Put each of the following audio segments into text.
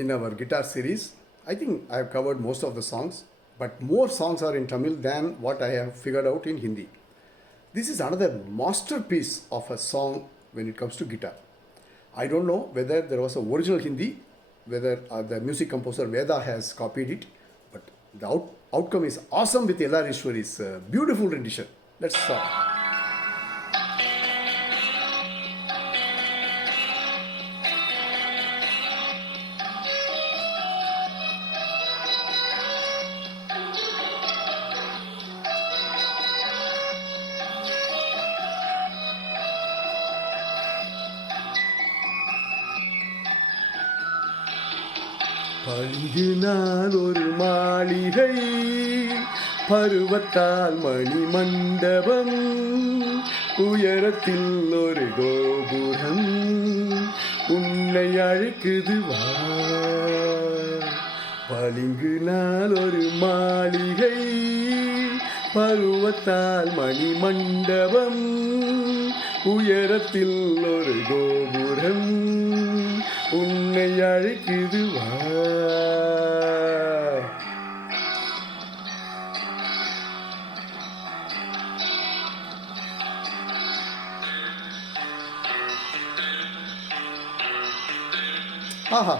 in our guitar series. I think I have covered most of the songs, but more songs are in Tamil than what I have figured out in Hindi. This is another masterpiece of a song when it comes to guitar. I don't know whether there was a original Hindi, whether the music composer Veda has copied it, but the outcome is awesome with L.R. Ishwari's beautiful rendition. Let's start. பளிங்கினால் ஒரு மாளிகை, பருவத்தால் மணி மண்டபம், உயரத்தில் ஒரு கோபுரம் உன்னை அழைக்குது வா. பளிங்கினால் ஒரு மாளிகை, பருவத்தால் மணி மண்டபம், உயரத்தில் ஒரு கோபுரம் உன்னை அழைக்குது வா. ஆஹா,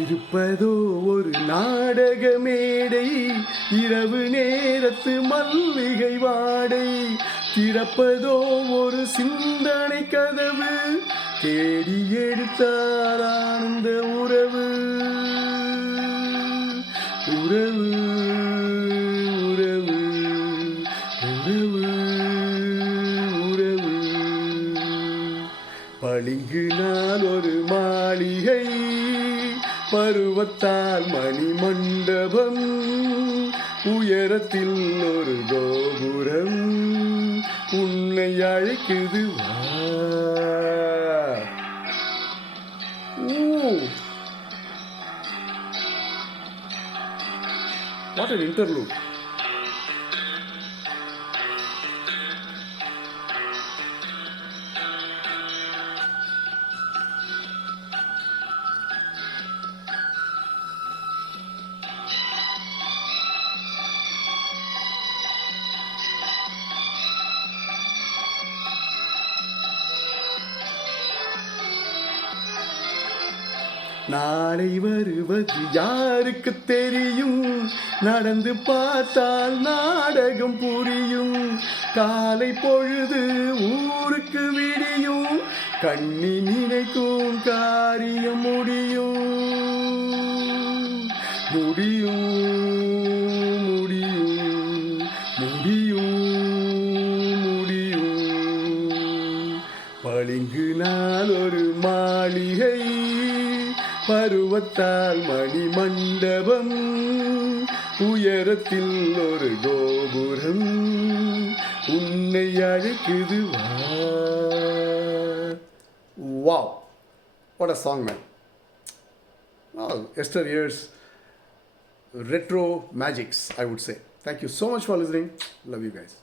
இருப்பதோ ஒரு நாடக மேடை, இரவு நேரத்து மல்லிகை வாடை, திறப்பதோ ஒரு சிந்தனை கதவு, தேடி எடுத்தார் ஆனந்த உறவு. உறவு உறவு உறவு உறவு. பளிங்கினால் ஒரு மாளிகை, பருவத்தால் மணி மண்டபம், உயரத்தில் ஒரு கோபுரம் உன்னை அழைக்குது வா. What an interlude. நாளை வருவது யாருக்கு தெரியும், நடந்து பார்த்தால் நாடகம் புரியும். காலை பொழுது ஊருக்கு விடியும், கண்ணி நினைக்கும் காரியம் முடியும். முடியும் முடியும் முடியும் முடியும். பளிங்கினால் ஒரு மாளிகை, பருவத்தால் மணி மண்டபம், உயரத்தில் ஒரு கோபுரம் உன்னை அழைக்குது வா. Wow, what a song, man. Well, yesteryear's retro magics, I would say. Thank you so much for listening. Love you guys.